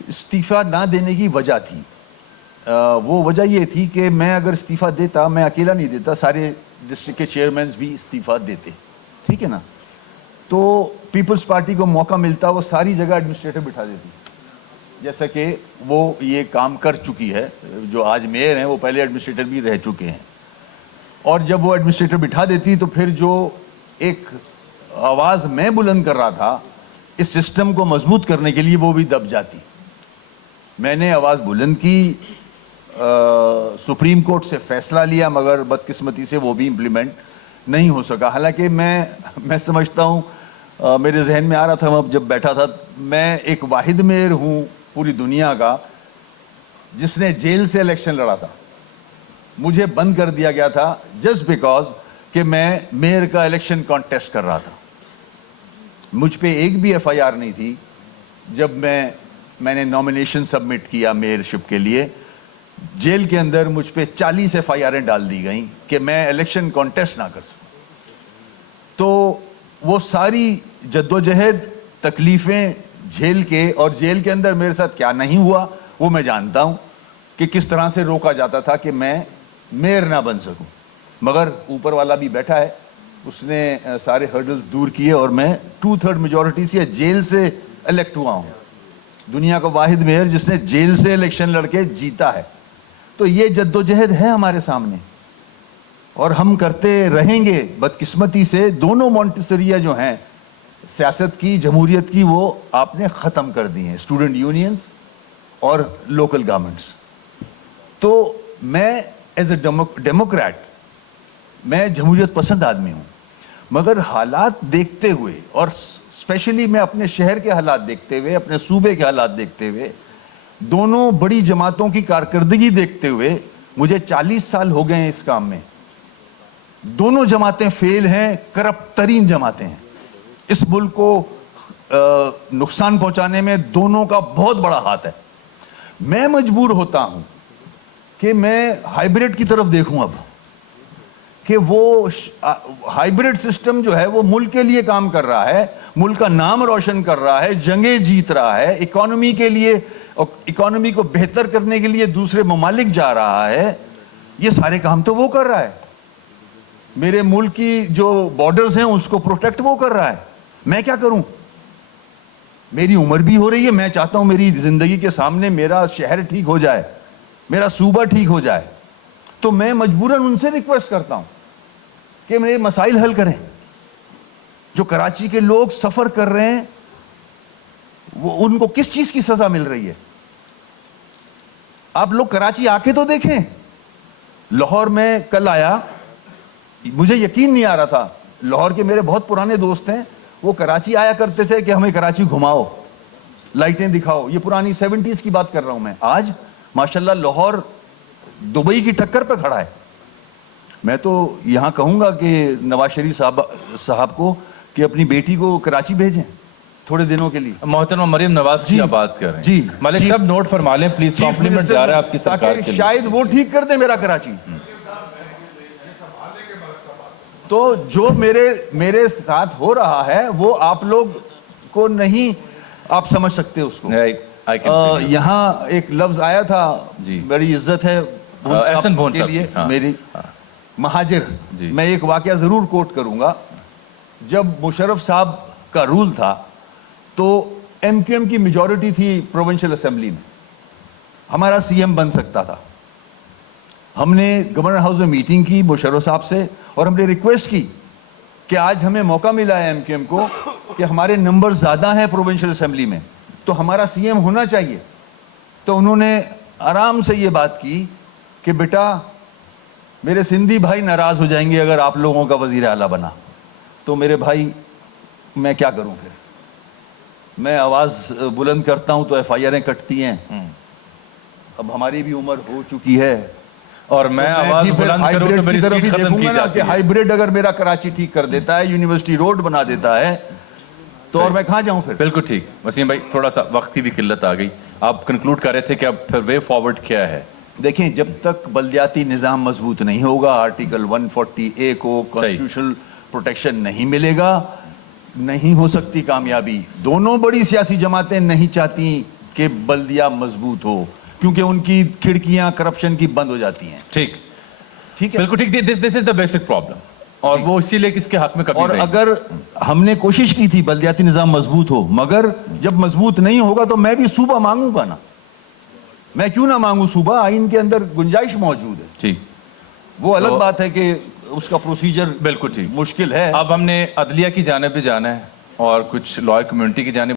استعفیٰ نہ دینے کی وجہ تھی. وہ وجہ یہ تھی کہ میں اگر استعفیٰ دیتا, میں اکیلا نہیں دیتا, سارے ڈسٹرکٹ کے چیئرمینز بھی استعفیٰ دیتے, ٹھیک ہے نا. تو پیپلز پارٹی کو موقع ملتا, وہ ساری جگہ ایڈمنسٹریٹر بٹھا دیتی, جیسا کہ وہ یہ کام کر چکی ہے. جو آج میئر ہیں وہ پہلے ایڈمنسٹریٹر بھی رہ چکے ہیں. اور جب وہ ایڈمنسٹریٹر بٹھا دیتی تو پھر جو ایک آواز میں بلند کر رہا تھا اس سسٹم کو مضبوط کرنے کے لیے, وہ بھی دب جاتی. میں نے آواز بلند کی, سپریم کورٹ سے فیصلہ لیا, مگر بدقسمتی سے وہ بھی امپلیمنٹ نہیں ہو سکا. حالانکہ میں سمجھتا ہوں, میرے ذہن میں آ رہا تھا جب بیٹھا تھا, میں ایک واحد میئر ہوں پوری دنیا کا جس نے جیل سے الیکشن لڑا تھا. مجھے بند کر دیا گیا تھا جسٹ بیکاز کہ میں میئر کا الیکشن کانٹیسٹ کر رہا تھا. مجھ پہ ایک بھی ایف آئی آر نہیں تھی. جب میں نے نامینیشن سبمٹ کیا میئرشپ کے لیے, جیل کے اندر مجھ پہ 40 ایف آئی آریں ڈال دی گئیں کہ میں الیکشن کانٹیسٹ نہ کر سکوں. تو وہ ساری جدوجہد, تکلیفیں جیل کے, اور جیل کے اندر میرے ساتھ کیا نہیں ہوا وہ میں جانتا ہوں, کہ کس طرح سے روکا جاتا تھا کہ میں میئر نہ بن سکوں. مگر اوپر والا بھی بیٹھا ہے, اس نے سارے ہرڈلز دور کیے اور میں 2/3 میجورٹی سے جیل سے الیکٹ ہوا ہوں. دنیا کا واحد میئر جس نے جیل سے الیکشن لڑ کے جیتا ہے. تو یہ جدوجہد ہے ہمارے سامنے اور ہم کرتے رہیں گے. بدقسمتی سے دونوں مونٹیسریہ جو ہیں سیاست کی, جمہوریت کی, وہ آپ نے ختم کر دی ہیں, اسٹوڈنٹ یونینز اور لوکل گورنمنٹس. تو میں ایز اے ڈیموکریٹ, میں جمہوریت پسند آدمی ہوں, مگر حالات دیکھتے ہوئے, اور اسپیشلی میں اپنے شہر کے حالات دیکھتے ہوئے, اپنے صوبے کے حالات دیکھتے ہوئے, دونوں بڑی جماعتوں کی کارکردگی دیکھتے ہوئے, مجھے 40 سال ہو گئے ہیں اس کام میں. دونوں جماعتیں فیل ہیں, کرپٹ ترین جماعتیں ہیں. اس ملک کو نقصان پہنچانے میں دونوں کا بہت بڑا ہاتھ ہے. میں مجبور ہوتا ہوں کہ میں ہائیبریڈ کی طرف دیکھوں اب, کہ وہ ہائیبریڈ سسٹم جو ہے وہ ملک کے لیے کام کر رہا ہے, ملک کا نام روشن کر رہا ہے, جنگیں جیت رہا ہے, اکانومی کے لیے, اکانومی کو بہتر کرنے کے لیے دوسرے ممالک جا رہا ہے. یہ سارے کام تو وہ کر رہا ہے. میرے ملک کی جو بارڈرز ہیں اس کو پروٹیکٹ وہ کر رہا ہے. میں کیا کروں؟ میری عمر بھی ہو رہی ہے, میں چاہتا ہوں میری زندگی کے سامنے میرا شہر ٹھیک ہو جائے, میرا صوبہ ٹھیک ہو جائے. تو میں مجبوراً ان سے ریکویسٹ کرتا ہوں کہ میرے مسائل حل کریں. جو کراچی کے لوگ سفر کر رہے ہیں, وہ ان کو کس چیز کی سزا مل رہی ہے؟ آپ لوگ کراچی آ کے تو دیکھیں. لاہور میں کل آیا, مجھے یقین نہیں آ رہا تھا. لاہور کے میرے بہت پرانے دوست ہیں, وہ کراچی آیا کرتے تھے کہ ہمیں کراچی گھماؤ, لائٹیں دکھاؤ. یہ پرانی 70s کی بات کر رہا ہوں میں. آج ماشاءاللہ لاہور دبئی کی ٹکر پہ کھڑا ہے. میں تو یہاں کہوں گا کہ نواز شریف صاحب کو کہ اپنی بیٹی کو کراچی بھیجیں تھوڑے دنوں کے لیے. محترمہ مریم نواز کی آپ بات کر رہے ہیں. جی ملک صاحب نوٹ فرما لیں پلیز, کمپلیمنٹ جا رہا ہے آپ کی سرکار کے لیے. شاید وہ ٹھیک کر دیں میرا کراچی. تو جو میرے ساتھ ہو رہا ہے وہ آپ لوگ کو نہیں آپ سمجھ سکتے اس کو. یہاں ایک لفظ آیا تھا, بڑی عزت ہے احسن بھون صاحب لیے میری, مہاجر. میں ایک واقعہ ضرور کوٹ کروں گا. جب مشرف صاحب کا رول تھا تو ایم کیو ایم کی میجورٹی تھی پروونشل اسمبلی میں, ہمارا سی ایم بن سکتا تھا. ہم نے گورنر ہاؤس میں میٹنگ کی مشرف صاحب سے اور ہم نے ریکویسٹ کی کہ آج ہمیں موقع ملا ہے ایم کیو ایم کو کہ ہمارے نمبر زیادہ ہیں پروونشل اسمبلی میں, تو ہمارا سی ایم ہونا چاہیے. تو انہوں نے آرام سے یہ بات کی کہ بیٹا میرے سندھی بھائی ناراض ہو جائیں گے اگر آپ لوگوں کا وزیر اعلیٰ بنا. تو میرے بھائی میں کیا کروں پھر؟ میں آواز بلند کرتا ہوں تو ایف آئی آریں کٹتی ہیں. اب ہماری بھی عمر ہو چکی ہے اور میں آواز بلند کروں تو میری سیٹ ختم کی جاتی ہے. ہائیبریڈ اگر میرا کراچی ٹھیک کر دیتا ہے, یونیورسٹی روڈ بنا دیتا ہے, تو اور میں کہاں جاؤں پھر؟ بالکل ٹھیک. وسیم بھائی تھوڑا سا وقت کی بھی قلت آ گئی, آپ کنکلوڈ کر رہے تھے کہ اب پھر وے فارورڈ کیا ہے؟ دیکھیں, جب تک بلدیاتی نظام مضبوط نہیں ہوگا, آرٹیکل 140A کو کانسٹیٹیوشنل پروٹیکشن نہیں ملے گا, نہیں ہو سکتی کامیابی. دونوں بڑی سیاسی جماعتیں نہیں چاہتی کہ بلدیہ مضبوط ہو، کیونکہ ان کی کھڑکیاں کرپشن کی بند ہو جاتی ہیں. ٹھیک ٹھیک ہے. بالکل ٹھیک. دس از دا بیسک پرابلم اور وہ اسی لیے اس کے حق میں کبھی اور نہیں. اگر ہم نے کوشش کی تھی بلدیاتی نظام مضبوط ہو، مگر جب مضبوط نہیں ہوگا تو میں بھی صوبہ مانگوں گا نا. میں کیوں نہ مانگوں صوبہ؟ آئین کے اندر گنجائش موجود ہے. ٹھیک وہ الگ تو- بات ہے کہ اس کا پروسیجر بالکل ٹھیک. مشکل ہے. اب ہم نے عدلیہ کی جانب بھی جانا ہے اور کچھ لائر کمیونٹی کی جانب